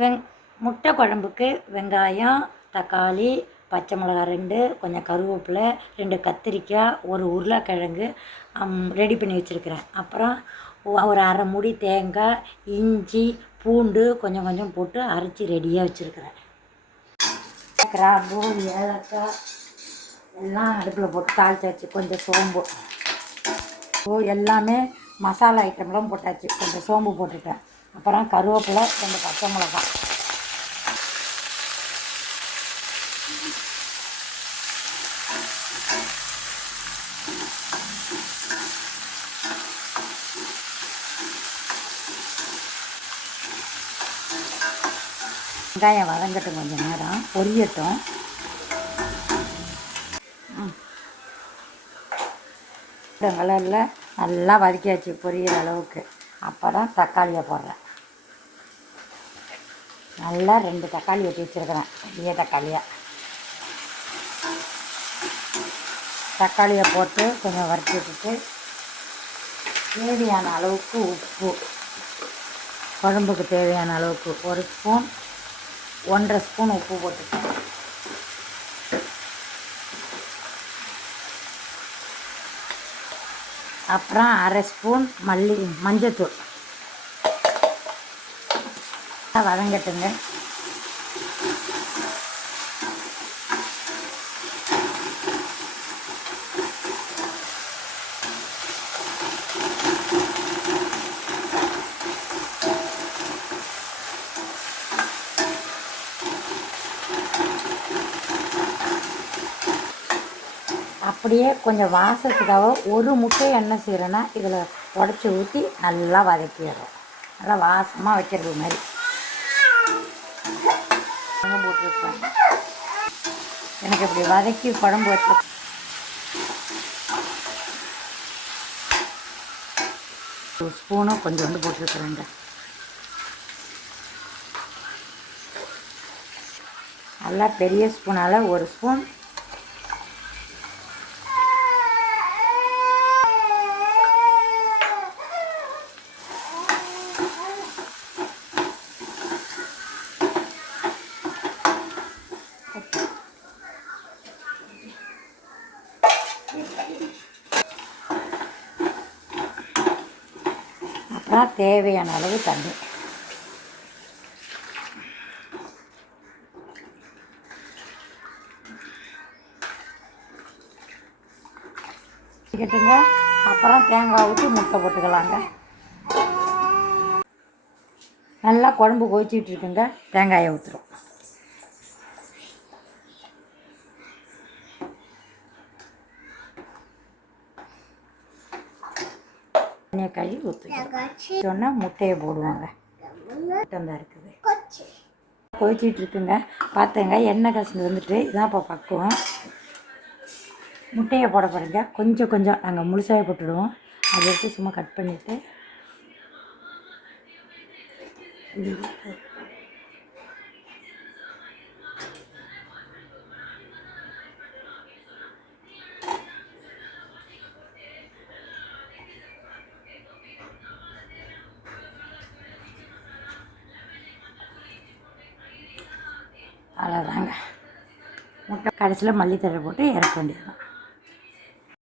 வெங் முட்டை குழம்புக்கு வெங்காயம், தக்காளி, பச்சை மிளகாய் 2, கொஞ்சம் கருவேப்பிலை, 2 கத்திரிக்காய், ஒரு உருளைக்கிழங்கு ரெடி பண்ணி வச்சுருக்கிறேன். அப்புறம் ஒரு அரை மூடி தேங்காய், இஞ்சி, பூண்டு கொஞ்சம் கொஞ்சம் போட்டு அரைச்சி ரெடியாக வச்சுருக்கிறேன். கிராம்பு, ஏலக்காய் எல்லாம் அடுப்பில் போட்டு தாளிச்சாச்சு. கொஞ்சம் சோம்பு எல்லாமே மசாலா ஐட்டம்லாம் போட்டாச்சு. கொஞ்சம் சோம்பு போட்டுட்டேன். அப்புறம் கருவேப்பிலை, 2 பச்சை மிளகாய். வெங்காயம் வதங்கட்டும், கொஞ்சம் நேரம் பொரியட்டும். கலரில் நல்லா வதக்கியாச்சு பொரியிற அளவுக்கு. அப்புறம் தக்காளியை போடுறேன். நல்லா 2 தக்காளி வெட்டி வச்சுருக்கிறேன், பெரிய தக்காளியை போட்டு கொஞ்சம் வறுத்து விட்டுட்டு தேவையான அளவுக்கு உப்பு, குழம்புக்கு தேவையான அளவுக்கு 1 ஸ்பூன் 1.5 ஸ்பூன் உப்பு போட்டுட்டேன். அப்புறம் அரை ஸ்பூன் மஞ்சத்தூள். வதங்கட்டுங்க. அப்படியே கொஞ்சம் வாசத்துக்காக ஒரு முட்டை என்ன செய்கிறேன்னா இதில் உடச்சி ஊற்றி நல்லா வதக்கிடுறோம். நல்லா வாசமாக வைக்கிறது மாதிரி போட்டுருக்கேன். எனக்கு இப்படி வதக்கி குழம்பு வச்ச ஒரு ஸ்பூனும் கொஞ்சோண்டு போட்டுருக்குறேங்க. நல்லா பெரிய ஸ்பூனால் 1 ஸ்பூன் அப்புறம் தேவையான அளவு தண்ணி. கேட்டுங்க. அப்புறம் தேங்காய் ஊற்றி முட்டை போட்டுக்கலாங்க. நல்லா குழம்பு கொதிச்சிட்டு இருக்குங்க. தேங்காயை ஊற்றுறோம். கழுவி ஊற்றி சொன்னால் முட்டையை போடுவாங்க. தான் இருக்குது. கொதிச்சிட்டு இருக்குங்க. பார்த்துங்க, எண்ணெய் கசிந்து வந்துட்டு இதான் இப்போ பக்குவம். முட்டையை போட போகிறீங்க. கொஞ்சம் கொஞ்சம் நாங்கள் முழுசாக போட்டுடுவோம். அதை எடுத்து சும்மா கட் பண்ணிவிட்டு அவ்வளோதாங்க. முட்டை கடைசியில் மல்லித்தழை போட்டு இறக்க வேண்டியதுதான்.